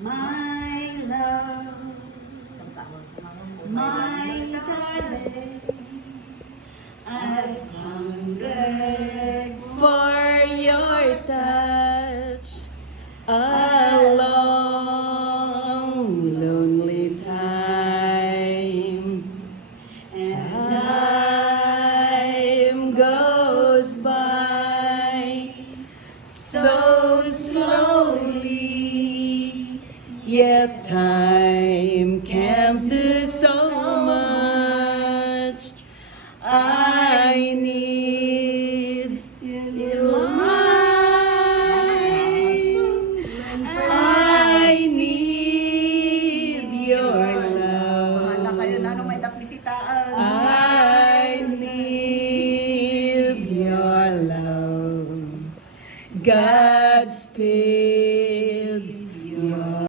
my love, my darling, I've hungered For your touch, a long, lonely time. and Time goes by so slowly, yet time can't do so